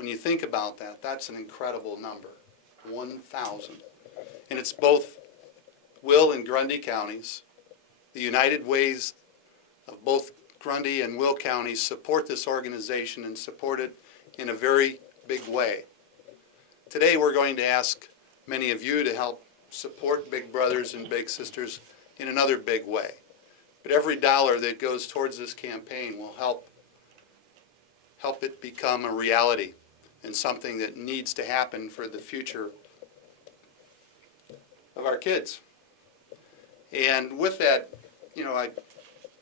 When you think about that, that's an incredible number, 1,000. And it's both Will and Grundy counties. The United Ways of both Grundy and Will counties support this organization and support it in a very big way. Today we're going to ask many of you to help support Big Brothers and Big Sisters in another big way. But every dollar that goes towards this campaign will help it become a reality and something that needs to happen for the future of our kids. And with that, you know, I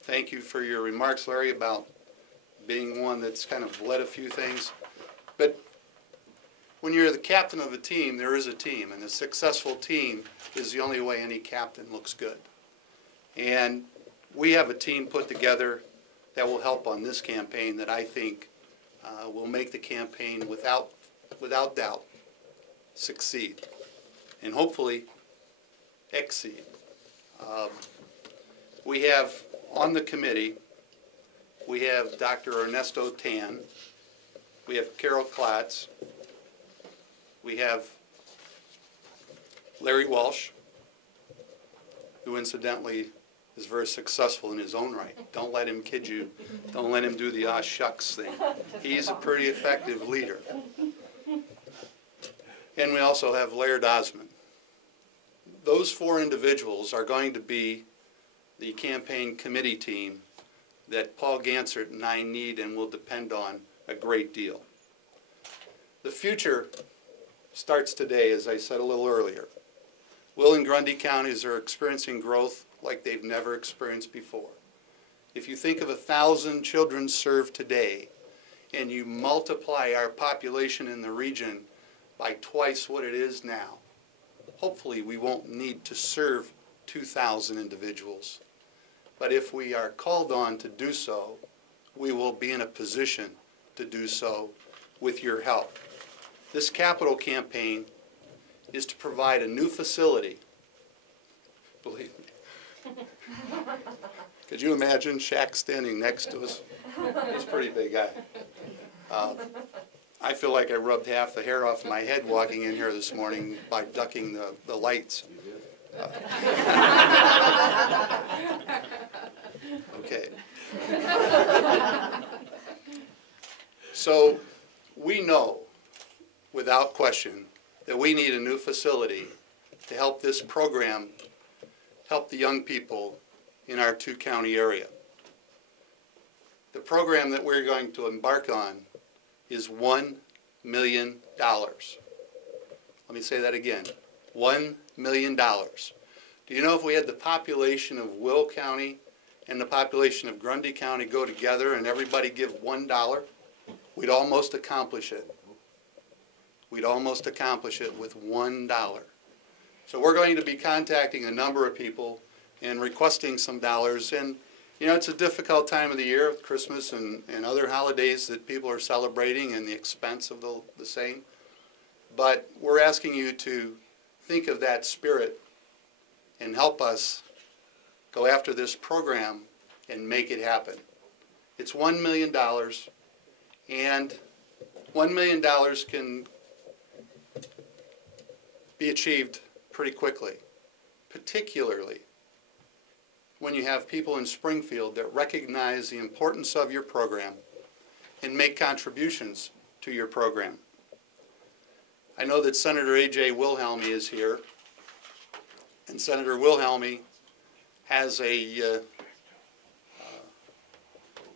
thank you for your remarks, Larry, about being one that's kind of led a few things. But when you're the captain of a team, there is a team, and a successful team is the only way any captain looks good. And we have a team put together that will help on this campaign that I think will make the campaign without doubt succeed and hopefully exceed. We have on the committee, we have Dr. Ernesto Tan, we have Carol Klotz, we have Larry Walsh, who incidentally is very successful in his own right. Don't let him kid you. Don't let him do the aw shucks thing. He's a pretty effective leader. And we also have Laird Osmond. Those four individuals are going to be the campaign committee team that Paul Gansert and I need and will depend on a great deal. The future starts today, as I said a little earlier. Will and Grundy counties are experiencing growth like they've never experienced before. If you think of 1,000 children served today and you multiply our population in the region by twice what it is now, hopefully we won't need to serve 2,000 individuals. But if we are called on to do so, we will be in a position to do so with your help. This capital campaign is to provide a new facility. Believe me. Could you imagine Shaq standing next to us? He's a pretty big guy. I feel like I rubbed half the hair off my head walking in here this morning by ducking the lights. Okay. So we know, without question, that we need a new facility to help this program help the young people in our two-county area. The program that we're going to embark on is $1 million. Let me say that again, $1 million. Do you know if we had the population of Will County and the population of Grundy County go together and everybody give $1, we'd almost accomplish it. We'd almost accomplish it with $1. So we're going to be contacting a number of people and requesting some dollars. And you know, it's a difficult time of the year with Christmas and other holidays that people are celebrating and the expense of the same. But we're asking you to think of that spirit and help us go after this program and make it happen. It's $1 million, and $1 million can be achieved pretty quickly, particularly when you have people in Springfield that recognize the importance of your program and make contributions to your program. I know that Senator A.J. Wilhelmy is here, and Senator Wilhelmy has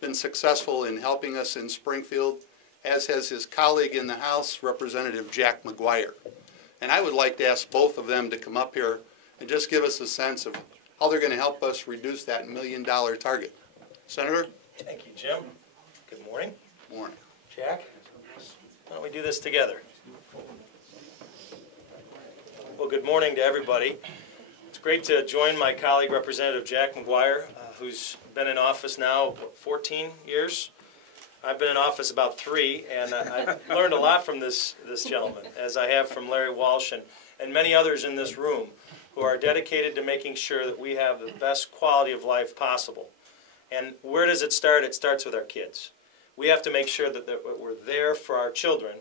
been successful in helping us in Springfield, as has his colleague in the House, Representative Jack McGuire. And I would like to ask both of them to come up here and just give us a sense of how they're going to help us reduce that $1 million target. Senator? Thank you, Jim. Good morning. Morning. Jack, why don't we do this together? Well, good morning to everybody. It's great to join my colleague, Representative Jack McGuire, who's been in office now 14 years. I've been in office about 3, and I've learned a lot from this gentleman, as I have from Larry Walsh and many others in this room who are dedicated to making sure that we have the best quality of life possible. And where does it start? It starts with our kids. We have to make sure that we're there for our children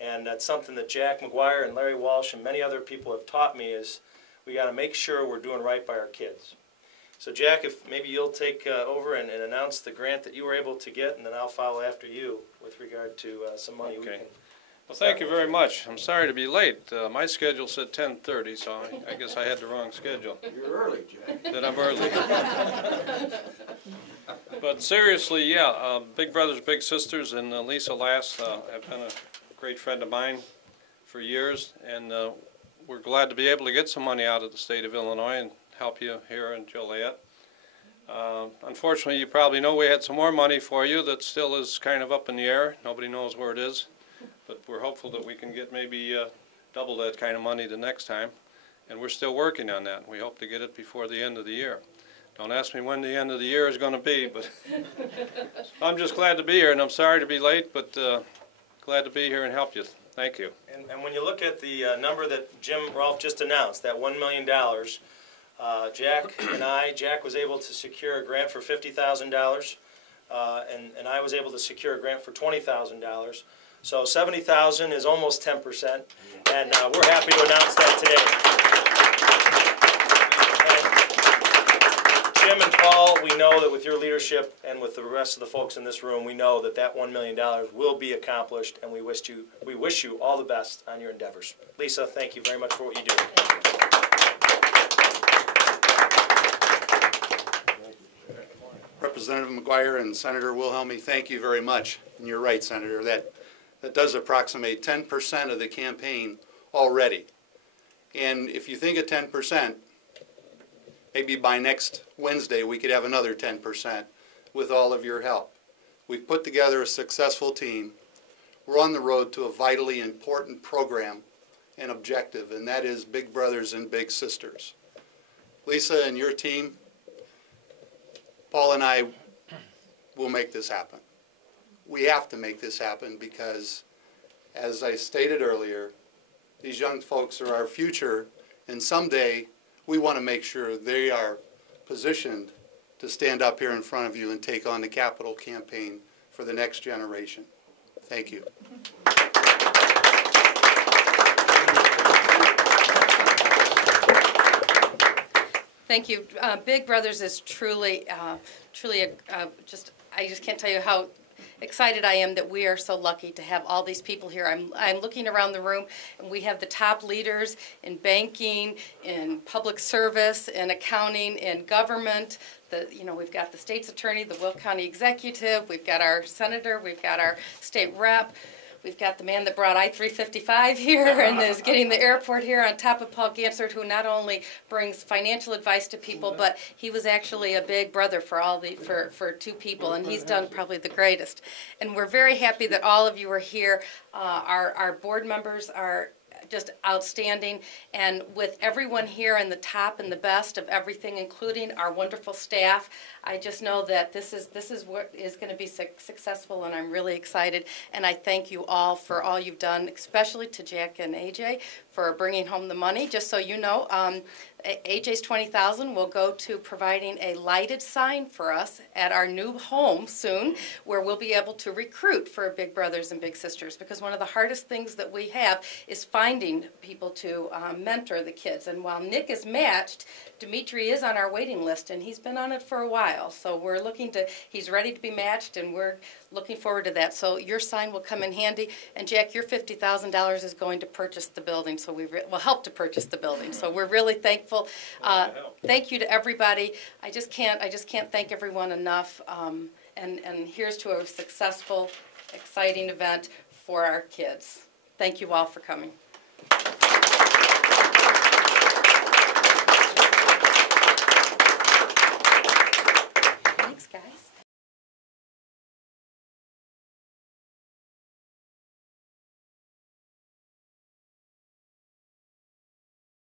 And that's something that Jack McGuire and Larry Walsh and many other people have taught me is we got to make sure we're doing right by our kids. So Jack, if maybe you'll take over and announce the grant that you were able to get, and then I'll follow after you with regard to some money we can. Well, thank you very much. I'm sorry to be late. My schedule said 10:30, so I guess I had the wrong schedule. You're early, Jack. That I'm early. But seriously, yeah, Big Brothers Big Sisters and Lisa Lass have been a great friend of mine for years, and we're glad to be able to get some money out of the state of Illinois and help you here in Joliet. Unfortunately, you probably know we had some more money for you that still is kind of up in the air. Nobody knows where it is, but we're hopeful that we can get maybe double that kind of money the next time, and we're still working on that. We hope to get it before the end of the year. Don't ask me when the end of the year is going to be, but I'm just glad to be here, and I'm sorry to be late, but glad to be here and help you. Thank you. And when you look at the number that Jim Roolf just announced, that $1 million, Jack was able to secure a grant for $50,000, and I was able to secure a grant for $20,000. So $70,000 is almost 10%, and we're happy to announce that today. Jim and Paul, we know that with your leadership and with the rest of the folks in this room, we know that that $1 million will be accomplished, and we wish you all the best on your endeavors. Lisa, thank you very much for what you do. Representative McGuire and Senator Wilhelmy, thank you very much. And you're right, Senator, that does approximate 10% of the campaign already. And if you think of 10%, maybe by next Wednesday we could have another 10% with all of your help. We've put together a successful team. We're on the road to a vitally important program and objective, and that is Big Brothers and Big Sisters. Lisa and your team, Paul and I will make this happen. We have to make this happen because, as I stated earlier, these young folks are our future, and someday we want to make sure they are positioned to stand up here in front of you and take on the capital campaign for the next generation. Thank you. Thank you. Big Brothers is truly just, I just can't tell you how excited I am that we are so lucky to have all these people here. I'm looking around the room, and we have the top leaders in banking, in public service, in accounting, in government. We've got the state's attorney, the Will County executive, we've got our senator, we've got our state rep. We've got the man that brought I-355 here and is getting the airport here, on top of Paul Gansert, who not only brings financial advice to people, but he was actually a big brother for two people, and he's done probably the greatest. And we're very happy that all of you are here. Our board members are just outstanding, and with everyone here and the top and the best of everything, including our wonderful staff, I just know that this is what is going to be successful, and I'm really excited. And I thank you all for all you've done, especially to Jack and AJ for bringing home the money. Just so you know, AJ's $20,000 will go to providing a lighted sign for us at our new home soon, where we'll be able to recruit for Big Brothers and Big Sisters, because one of the hardest things that we have is finding people to mentor the kids. And while Nick is matched, Demetri is on our waiting list, and he's been on it for a while. So we're he's ready to be matched, and we're looking forward to that. So your sign will come in handy. And Jack, your $50,000 is going to purchase the building, so we will help to purchase the building. So we're really thankful. Thank you to everybody. I just can't thank everyone enough. And here's to a successful, exciting event for our kids. Thank you all for coming.